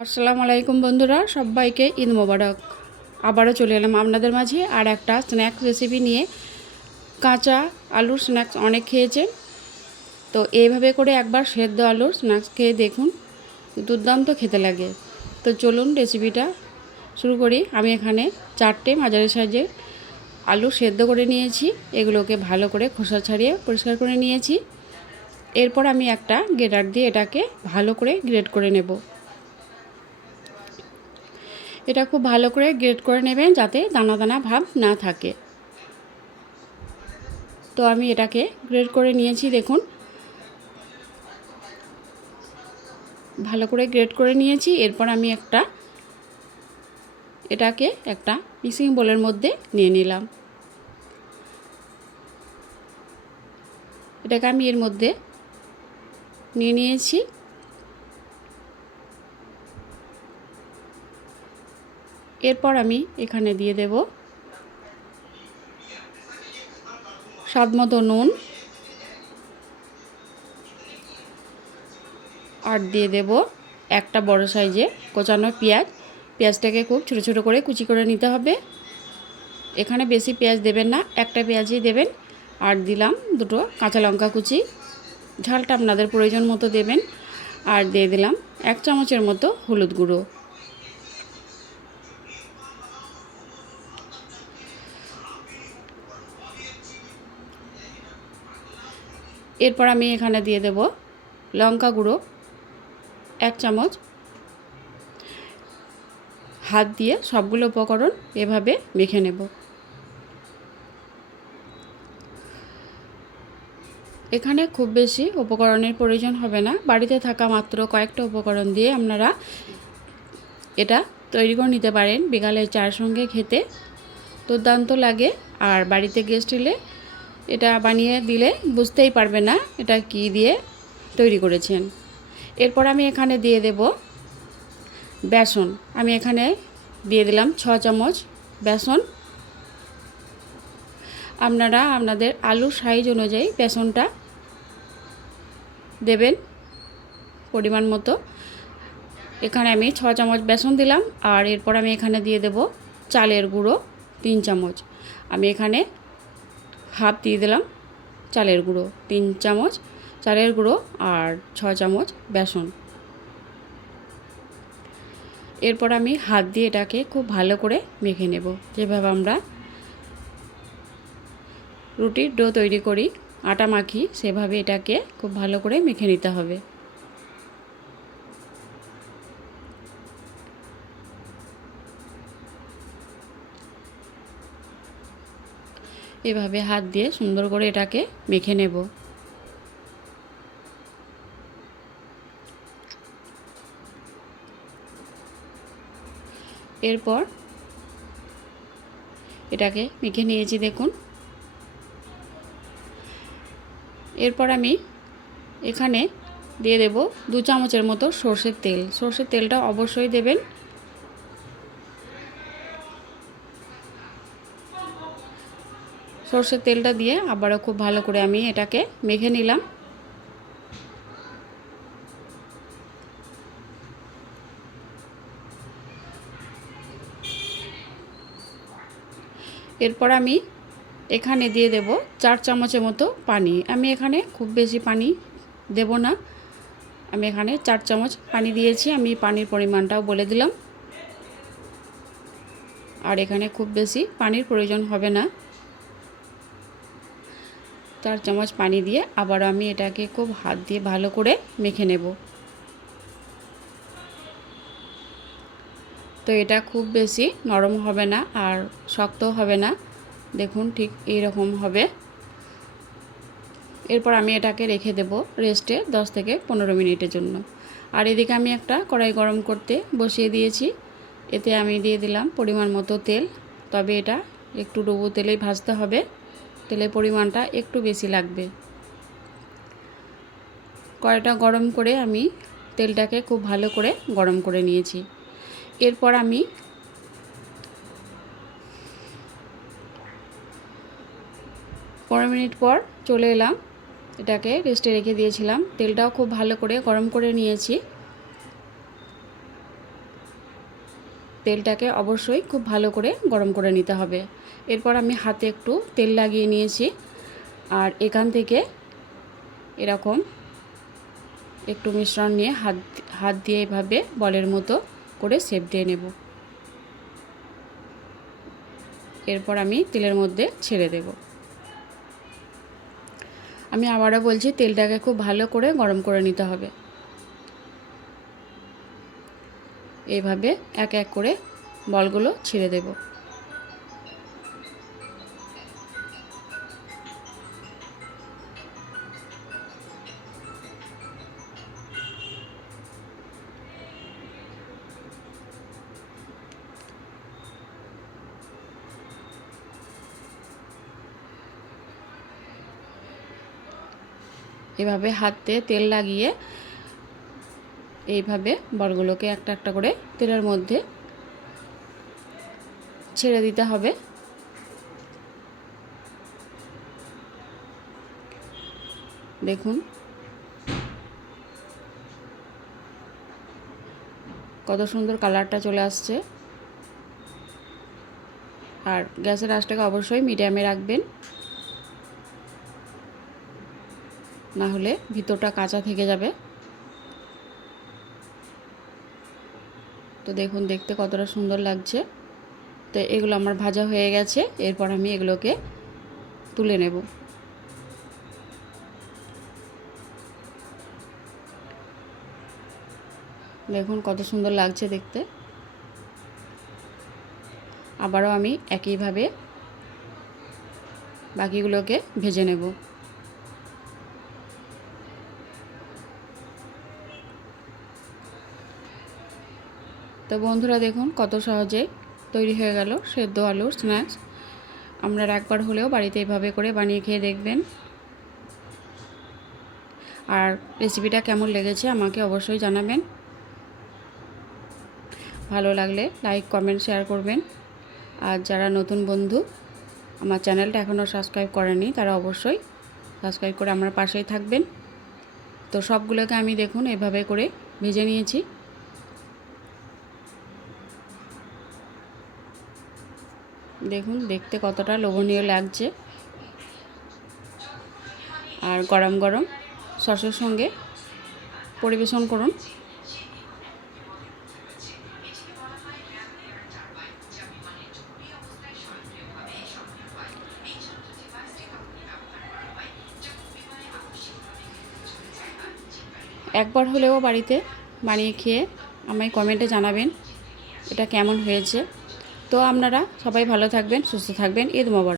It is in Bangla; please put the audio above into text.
আসসালামু আলাইকুম বন্ধুরা, সবাইকে ঈদ মোবারক। আবারও চলে এলাম আপনাদের মাঝে আর একটা স্ন্যাক্স রেসিপি নিয়ে। কাঁচা আলুর স্ন্যাক্স অনেক খেয়েছেন, তো এইভাবে করে একবার সেদ্ধ আলুর স্ন্যাক্স খেয়ে দেখুন, দুর্দান্ত খেতে লাগে। তো চলুন রেসিপিটা শুরু করি। আমি এখানে 4টে মাঝারি সাইজের আলু সেদ্ধ করে নিয়েছি। এগুলোকে ভালো করে খোসা ছাড়িয়ে পরিষ্কার করে নিয়েছি। এরপর আমি একটা গ্রেটার দিয়ে এটাকে ভালো করে গ্রেট করে নেব। এটা খুব ভালো করে গ্রেট করে নেবেন যাতে দানা দানা ভাব না থাকে। তো আমি এটাকে গ্রেট করে নিয়েছি, দেখুন ভালো করে গ্রেট করে নিয়েছি। এরপর আমি এটাকে একটা মিক্সিং বোলের মধ্যে নিয়ে নিলাম। এটাকে আমি এর মধ্যে নিয়ে নিয়েছি। এরপর আমি এখানে দিয়ে দেব স্বাদমতো নুন, আর দিয়ে দেব একটা বড় সাইজের কোচানো পেঁয়াজ। পেঁয়াজটাকে খুব ছোটো ছোটো করে কুচি করে নিতে হবে। এখানে বেশি পেঁয়াজ দেবেন না, একটা পেঁয়াজই দেবেন। আর দিলাম দুটো কাঁচা লঙ্কা কুচি, ঝালটা আপনাদের প্রয়োজন মতো দেবেন। আর দিয়ে দিলাম 1 চামচের মতো হলুদ গুঁড়ো। এরপর আমি এখানে দিয়ে দেব লঙ্কা গুঁড়ো 1 চামচ। হাত দিয়ে সবগুলো উপকরণ এভাবে মেখে নেব। এখানে খুব বেশি উপকরণের প্রয়োজন হবে না, বাড়িতে থাকা মাত্র কয়েকটা উপকরণ দিয়ে আপনারা এটা তৈরি করে নিতে পারেন। বিকালে চায়ের সঙ্গে খেতে দুর্দান্ত লাগে। আর বাড়িতে গেস্ট এলে এটা বানিয়ে দিলে বুঝতেই পারবে না এটা কি দিয়ে তৈরি করেছেন। এরপর আমি এখানে দিয়ে দেব বেসন। আমি এখানে দিয়ে দিলাম 6 চামচ বেসন। আপনারা আপনাদের আলুর সাইজ অনুযায়ী বেসনটা দেবেন পরিমাণ মতো। এখানে আমি 6 চামচ বেসন দিলাম। আর এরপর আমি এখানে দিয়ে দেব চালের গুঁড়ো 3 চামচ। আমি এখানে হাফ দিয়ে দিলাম চালের গুঁড়ো, 3 চামচ চালের গুঁড়ো আর 6 চামচ বেসন। এরপর আমি হাত দিয়ে এটাকে খুব ভালো করে মেখে নেব। যেভাবে আমরা রুটির ডো তৈরি করি, আটা মাখি, সেভাবে এটাকে খুব ভালো করে মেখে নিতে হবে। এভাবে হাত দিয়ে সুন্দর করে এটাকে মেখে নেব। এরপর এটাকে মেখে নিয়েছি, দেখুন। এরপর আমি এখানে দিয়ে দেব 2 চামচের মতো সর্ষের তেল। সর্ষের তেলটা অবশ্যই দেবেন। সর্ষের তেলটা দিয়ে আবারও খুব ভালো করে আমি এটাকে মেখে নিলাম। এরপর আমি এখানে দিয়ে দেব 4 চামচের মতো পানি। আমি এখানে খুব বেশি পানি দেব না, আমি এখানে 4 চামচ পানি দিয়েছি। আমি পানির পরিমাণটাও বলে দিলাম। আর এখানে খুব বেশি পানির প্রয়োজন হবে না। 4 চামচ পানি দিয়ে আবার আমি এটাকে খুব হাত দিয়ে ভালো করে মেখে নেব। তো এটা খুব বেশি নরম হবে না আর শক্ত হবে না, দেখুন ঠিক এই রকম হবে। এরপর আমি এটাকে রেখে দেব রেস্টে 10 থেকে 15 মিনিটের জন্য। আর এদিকে আমি একটা কড়াই গরম করতে বসিয়ে দিয়েছি। এতে আমি দিয়ে দিলাম পরিমাণ মতো তেল। তবে এটা একটু ডুবো তেলেই ভাজতে হবে, তেলের পরিমাণটা একটু বেশি লাগবে। কড়াইটা গরম করে আমি তেলটাকে খুব ভালো করে গরম করে নিয়েছি। এরপর আমি 15 মিনিট পর চলে এলাম। এটাকে রেস্টে রেখে দিয়েছিলাম। তেলটাও খুব ভালো করে গরম করে নিয়েছি। তেলটাকে অবশ্যই খুব ভালো করে গরম করে নিতে হবে। এরপর আমি হাতে একটু তেল লাগিয়ে নিয়েছি, আর এখান থেকে এরকম একটু মিশ্রণ নিয়ে হাত দিয়ে এভাবে বলের মতো করে শেপ দিয়ে নেব। এরপর আমি তেলের মধ্যে ছেড়ে দেব। আমি আবারও বলছি, তেলটাকে খুব ভালো করে গরম করে নিতে হবে। এইভাবে এক এক করে বলগুলো ছেড়ে দেব। এভাবে হাতে তেল লাগিয়ে এইভাবে বলগুলোকে একটা একটা করে তেলের মধ্যে ছেড়ে দিতে হবে। দেখুন কত সুন্দর কালারটা চলে আসছে। আর গ্যাসের আঁচটাকে অবশ্যই মিডিয়ামে রাখবেন, না হলে ভিতরটা কাঁচা থেকে যাবে। তো দেখুন দেখতে কতটা সুন্দর লাগছে। তো এগুলো আমার ভাজা হয়ে গেছে। এরপর আমি এগুলোকে তুলে নেব। দেখুন কত সুন্দর লাগছে দেখতে। আবারও আমি একইভাবে বাকিগুলোকে ভেজে নেব। তো বন্ধুরা দেখুন কত সহজেই তৈরি হয়ে গেল সেদ্ধ আলুর স্ন্যাক্স। আপনারা একবার হলেও বাড়িতে এভাবে করে বানিয়ে খেয়ে দেখবেন। আর রেসিপিটা কেমন লেগেছে আমাকে অবশ্যই জানাবেন। ভালো লাগলে লাইক কমেন্ট শেয়ার করবেন। আর যারা নতুন বন্ধু আমার চ্যানেলটা এখনও সাবস্ক্রাইব করেনি তারা অবশ্যই সাবস্ক্রাইব করে আমার পাশেই থাকবেন। তো সবগুলোকে আমি দেখুন এভাবে করে ভেজে নিয়েছি। দেখুন দেখতে কতটা লোভনীয় লাগছে। আর গরম গরম সসের সঙ্গে পরিবেশন করুন। একবার হলেও বাড়িতে বানিয়ে খেয়ে আমায় কমেন্টে জানাবেন এটা কেমন হয়েছে। তো আপনারা সবাই ভালো থাকবেন, সুস্থ থাকবেন। ঈদ মোবারক।